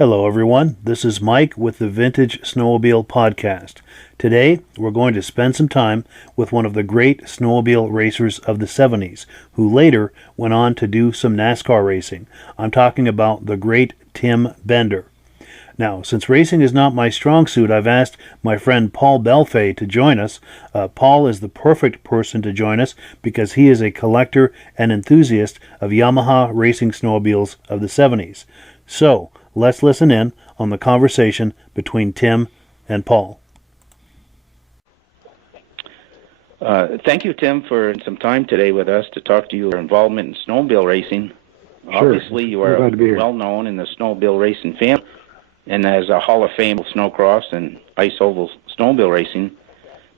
Hello everyone, this is Mike with the Vintage Snowmobile Podcast. Today we're going to spend some time with one of the great snowmobile racers of the 70s, who later went on to do some NASCAR racing. I'm talking about the great Tim Bender. Now, since racing is not my strong suit, I've asked my friend Paul Belfay to join us. Paul is the perfect person to join us because he is a collector and enthusiast of Yamaha racing snowmobiles of the 70s. So, let's listen in on the conversation between Tim and Paul. Thank you, Tim, for some time today with us to talk to you about your involvement in snowmobile racing. Sure. Obviously, you are well known in the snowmobile racing family and as a Hall of Fame of snowcross and ice oval snowmobile racing.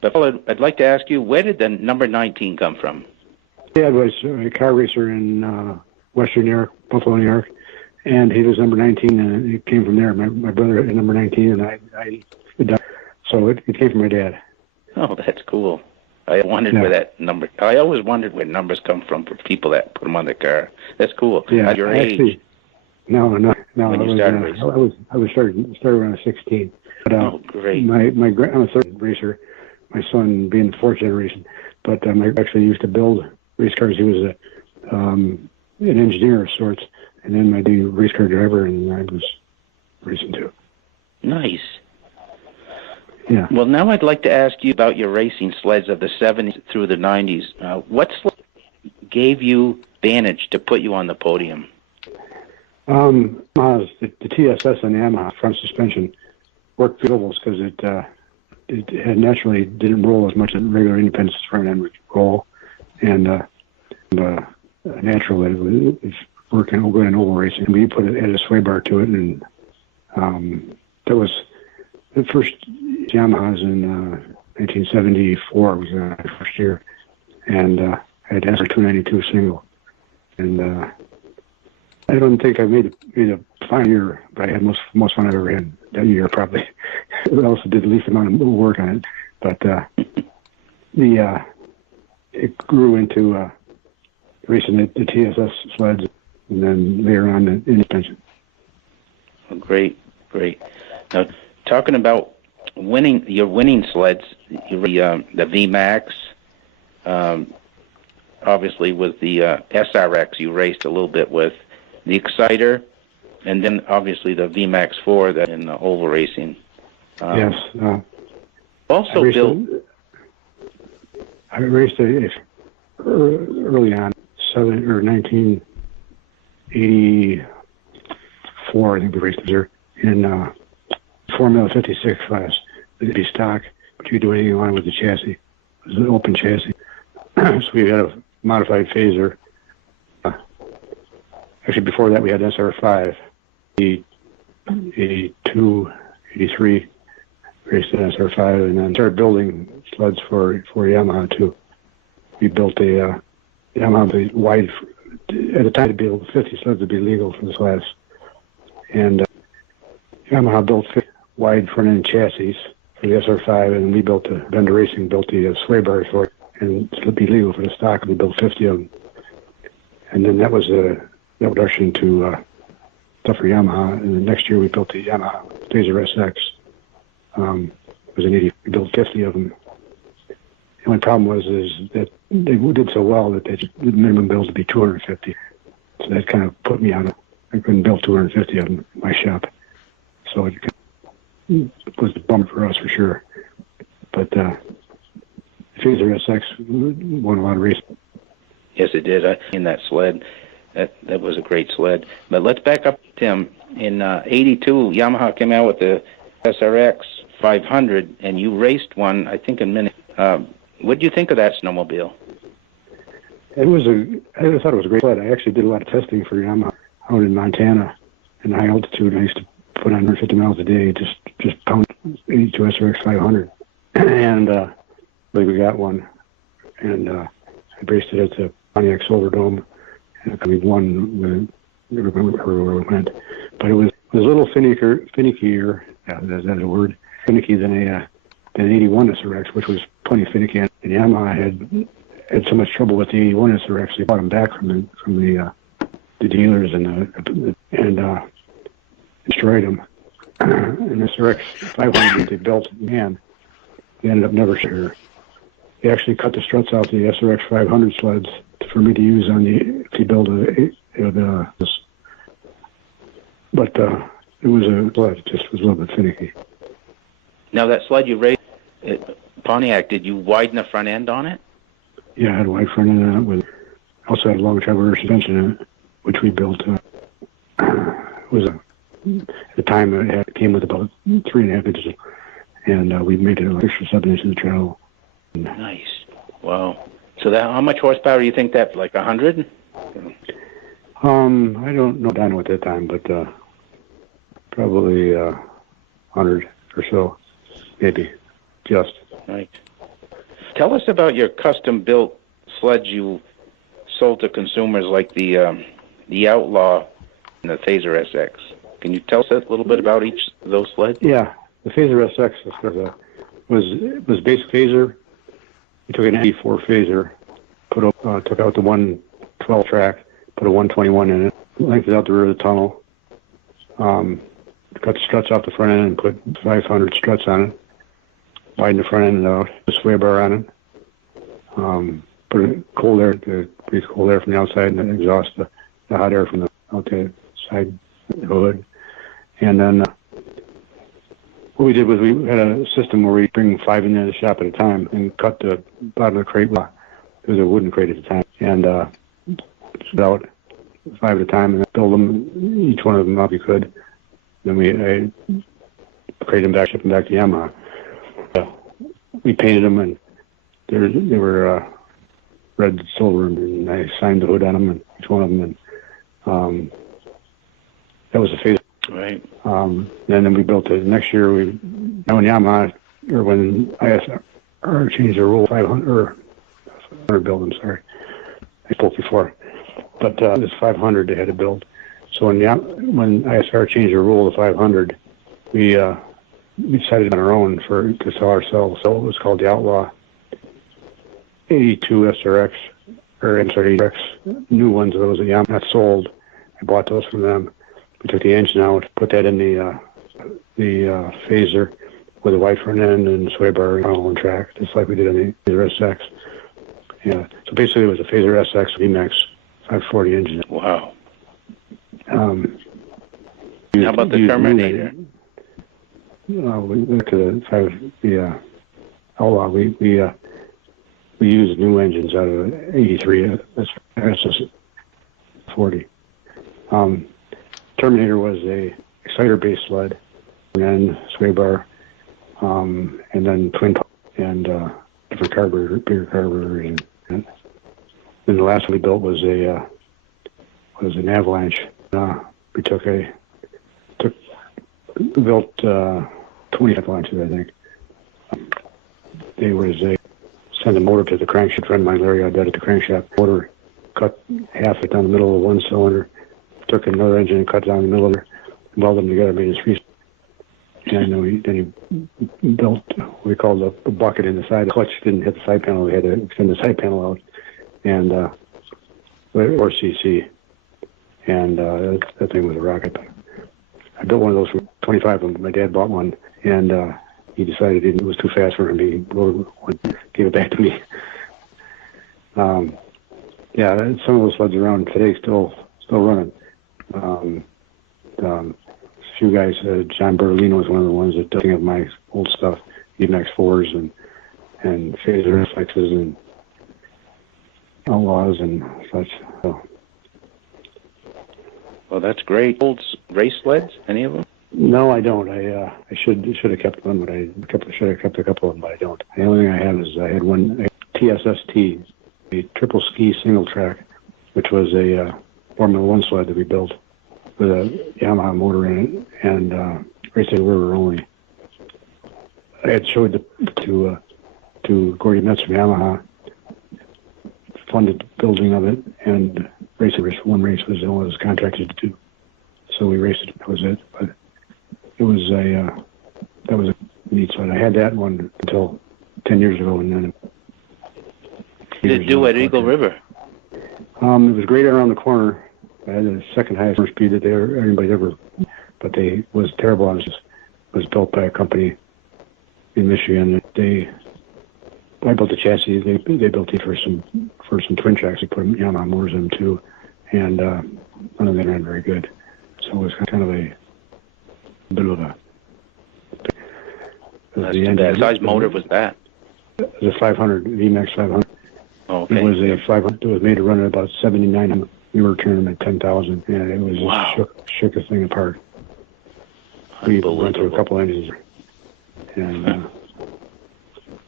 But Paul, I'd like to ask you, where did the number 19 come from? Yeah, I was a car racer in Western New York, Buffalo, New York. And he was number 19, and it came from there. My brother had number 19, and I so it came from my dad. Oh, that's cool. I wondered where that number. I always wondered where numbers come from for people that put them on the car. That's cool. Yeah, at your age. No. When you started racing. I was started when I was 16. But, oh, great. I'm a third racer. My son being the fourth generation, but I actually used to build race cars. He was an engineer of sorts. And then I do race car driver, and I was racing too. Nice. Yeah. Well, now I'd like to ask you about your racing sleds of the 70s through the 90s. What sled gave you advantage to put you on the podium? The TSS and Yamaha front suspension worked vehicles because it had naturally didn't roll as much as regular independent front end would roll, and naturally it was working good in oval racing. We added a sway bar to it, and that was the first Yamahas in 1974 was my first year, and I had a 292 single, and I don't think I made a fine year, but I had most fun I've ever had that year probably. I also did the least amount of work on it, but it grew into racing the TSS sleds. And then later on, the suspension. Oh, great. Now, talking about your winning sleds, the VMAX, obviously with the SRX you raced a little bit with, the Exciter, and then obviously the VMAX 4 that in the oval racing. Yes. Also I raced early on, 1984, I think we raced there, in Formula 56 class. It'd be stock, but you could do anything you wanted with the chassis. It was an open chassis. So we had a modified phaser. Actually, before that, we had SR5, 82, 83, raced an SR5, and then started building sleds for Yamaha, too. We built a Yamaha wide. At the time, to be able to 50 sleds would be legal for this class. And Yamaha built 50 wide front-end chassis for the SR5, and we built Bender Racing built the sway bars for it, and it would be legal for the stock, and we built 50 of them. And then that was the introduction to stuff for Yamaha. And the next year, we built the Yamaha Phaser SX. It was an 80. We built 50 of them. The only problem was that they did so well that the minimum build would be 250. So that kind of put me on it. I couldn't build 250 of them in my shop. So it was a bummer for us for sure. But Phaser SX won a lot of races. Yes, it did. In that sled. That was a great sled. But let's back up, Tim. In 82, Yamaha came out with the SRX 500, and you raced one, I think, in Minnesota. What did you think of that snowmobile? I thought it was a great sled. I actually did a lot of testing for Yamaha out in Montana in high altitude. I used to put on 150 miles a day, just pound 82 SRX 500. And we got one. And I raced it at the Pontiac Silverdome. And we won everywhere we went. But it was a little finickier, is that a word? Finicky than an 81 SRX, which was plenty finicky. And Yamaha had so much trouble with the 81 SRX, they bought them back from the dealers, and destroyed them. And the SRX 500 that they built in hand, they ended up never sure. They actually cut the struts out the SRX 500 sleds for me to use on to build this. But it was a sled. It just was a little bit finicky. Now that sled you raised at Pontiac, did you widen the front end on it? Yeah, I had a wide front end on it. Also had a long travel suspension in it, which we built. At the time it came with about 3.5 inches, and we made it an extra 7 inches of travel. Nice. Wow. So how much horsepower do you think that? Like 100? I don't know dyno at that time, but probably 100 or so, maybe. Just. Right. Tell us about your custom-built sleds you sold to consumers, like the Outlaw and the Phaser SX. Can you tell us a little bit about each of those sleds? Yeah, the Phaser SX was basic Phaser. We took an 84 Phaser, took out the 112 track, put a 121 in it, lengthened out the rear of the tunnel, cut the struts off the front end and put 500 struts on it, widened the front end out, a sway bar on it, put a cold air, breathe cold air from the outside and then exhaust the hot air from the outside hood. And then what we did was we had a system where we bring 5 into the shop at a time and cut the bottom of the crate. It was a wooden crate at the time. And about 5 at a time and build them, each one of them up you could. Then I crate them back, ship them back to Yamaha. We painted them and they were red, silver, and I signed the hood on them and each one of them. And that was the phase. Right. And then we built it. Next year, when Yamaha, or when ISR changed their rule, 500 build, I'm sorry. I spoke before. But this 500 they had to build. So when ISR changed their rule to 500, we decided on our own to sell ourselves. So it was called the Outlaw 82 SRX, or I'm sorry, SRX, new ones, those that Yamaha not sold. I bought those from them. We took the engine out, put that in the Phaser with a wide front end and sway bar and track, just like we did on the Phaser SX. Yeah. So basically, it was a Phaser SX VMAX 540 engine. Wow. How about the Terminator? We went to the Outlaw. We used new engines out of 83 SS40. Terminator was a exciter-based sled, and then sway bar, and then twin and different carburetor, bigger carburetors. And then the last one we built was an Avalanche. We built 20 Avalanches, I think. They sent a motor to the crankshaft. A friend of mine, Larry, I bet at the crankshaft. Motor cut half it down the middle of one cylinder. Took another engine and cut down the middle of it, welded them together, made a 3. And then he built what we called a bucket in the side. The clutch didn't hit the side panel. We had to extend the side panel out, and or CC. And that thing was a rocket. I built one of those for 25 of them. My dad bought one, and he decided it was too fast for him. He gave it back to me. Yeah, some of those sleds around today still running. A few guys, John Bertolino was one of the ones that does of my old stuff, even X4s and Phaser SXs and Outlaws and such. So. Well, that's great. Old race sleds, any of them? No, I don't. I should have kept one, but I should have kept a couple of them, but I don't. The only thing I have is I had one TSST, a triple ski single track, which was a Formula One sled that we built with a Yamaha motor in it and racing the river only. I had showed to Gordy Metz from Yamaha, funded the building of it, and one race was all I was contracted to do. So we raced it. That was it. But it was that was a neat sled. I had that one until 10 years ago, and then. What did it do at Eagle River? It was great around the corner. I had the second highest speed that anybody's ever, but what they was terrible on was built by a company in Michigan. I built the chassis. They built it for some twin tracks. They put Yamaha motors in them too, and none of them ran very good. So it was kind of a bit of a. That's too bad. What size motor was that? It was a 500 VMAX 500. Oh, okay. It was a 500. It was made to run at about 79. We were turning them at 10,000, and it was just shook the thing apart. We went through a couple engines, and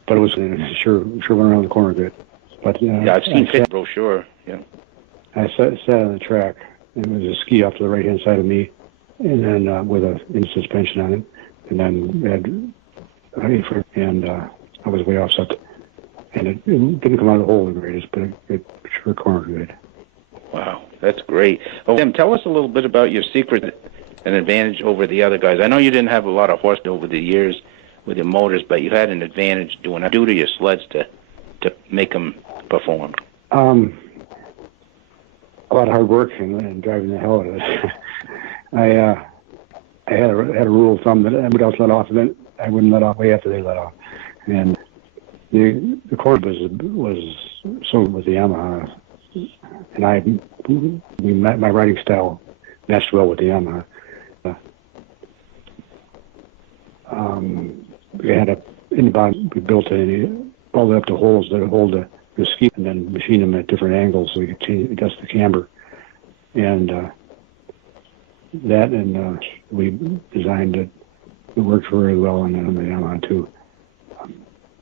but it was sure went around the corner good. But yeah, I've seen the brochure. Yeah. I sat on the track, and there was a ski off to the right hand side of me, and then with a suspension on it, and then I was way offset, and it didn't come out of the hole the greatest, but it sure cornered good. Wow, that's great. Oh, Tim, tell us a little bit about your secret and advantage over the other guys. I know you didn't have a lot of horse over the years with your motors, but you had an advantage due to your sleds to make them perform. A lot of hard work and driving the hell out of it. I had a rule of thumb that everybody else let off, and then I wouldn't let off way after they let off. And the cord was so with the Yamaha, and my riding style matched well with the Yamaha. We had in the bottom, we built all the way up to holes that hold the ski, and then machine them at different angles so we could adjust the camber. And we designed it. It worked very well on the Yamaha too.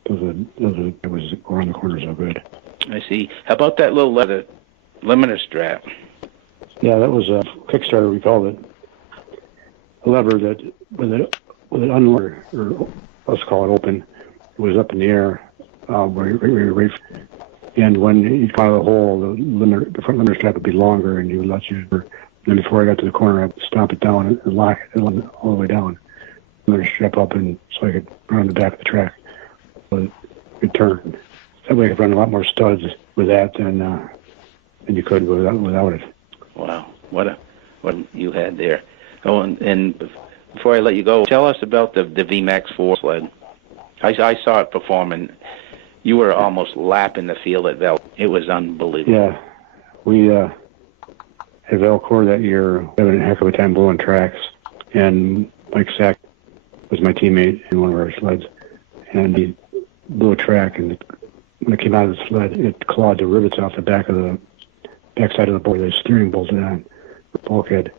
It was around the corner so good. I see. How about that little leather limiter strap? Yeah, that was a Kickstarter, we called it. A lever that with it unlocked, or let's call it open. It was up in the air, and when you got out of the hole, the front limiter strap would be longer, and you would let you. Then before I got to the corner, I'd stomp it down and lock it all the way down. Limiter strap up, and so I could run the back of the track. But it turned. That way I could run a lot more studs with that than you could without it. Wow, what you had there. Oh, and before I let you go, tell us about the VMAX 4 sled. I saw it perform, and you were almost lapping the field at Val. It was unbelievable. Yeah, we at Valcourt that year having a heck of a time blowing tracks, and Mike Sack was my teammate in one of our sleds, and he blew a track, and when it came out of the sled, it clawed the rivets off the backside of the board. The steering bolted on the bulkhead.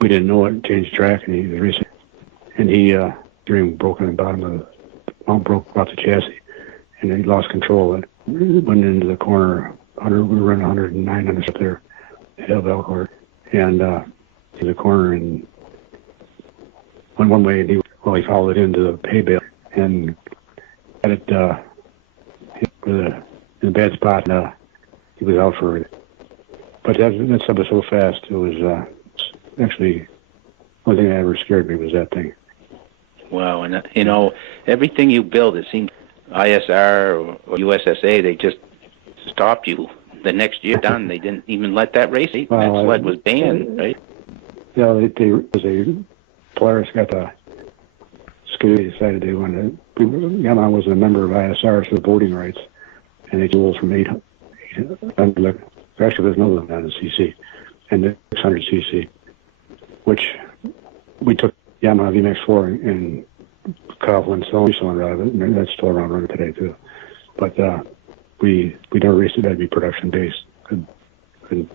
We didn't know it. Changed track, and he was racing, and steering broke on the bottom of the mount, broke off the chassis, and he lost control. It went into the corner. We were running 109 on us up there at Valcourt, and to the corner, and went one way, and he followed it into the hay bale and had it hit in a bad spot, and he was out for it. But that stuff was so fast. It was actually the only thing that ever scared me was that thing. Wow, and everything you build, it seems ISR or USSA, they just stopped you the next year. Done. They didn't even let that race. That sled was banned, right? Yeah, Polaris got the Scooty decided they wanted to. Yamaha was a member of ISR, so the voting rights, and they ruled from 800. Actually, there's another one on the CC, and the 600 CC, which we took Yamaha VMAX 4 and cut off one cylinder out of it, and that's still around running today too. But we never raced it. That'd be production based.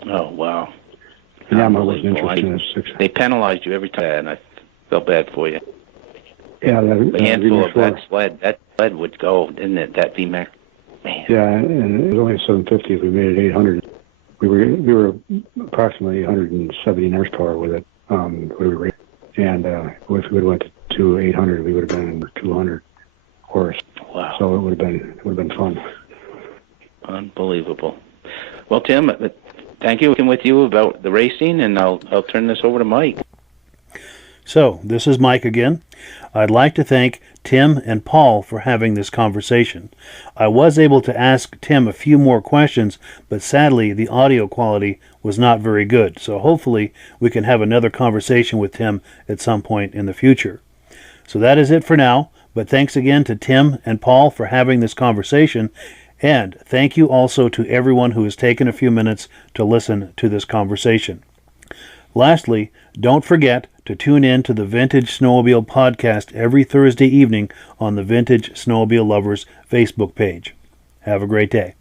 Oh wow! Yamaha wasn't interested in this. They penalized you every time, and I felt bad for you. Yeah, a handful of that sled would go, didn't it? That VMAX. Man. Yeah, and it was only 750 if we made it 800. We were approximately 170 horsepower with it. And if we would have went to 800, we would have been 200 horse. Wow! So it would have been fun. Unbelievable. Well, Tim, thank you for talking with you about the racing, and I'll turn this over to Mike. So, this is Mike again. I'd like to thank Tim and Paul for having this conversation. I was able to ask Tim a few more questions, but sadly the audio quality was not very good, so hopefully we can have another conversation with Tim at some point in the future. So that is it for now, but thanks again to Tim and Paul for having this conversation, and thank you also to everyone who has taken a few minutes to listen to this conversation. Lastly, don't forget to tune in to the Vintage Snowmobile podcast every Thursday evening on the Vintage Snowmobile Lovers Facebook page. Have a great day.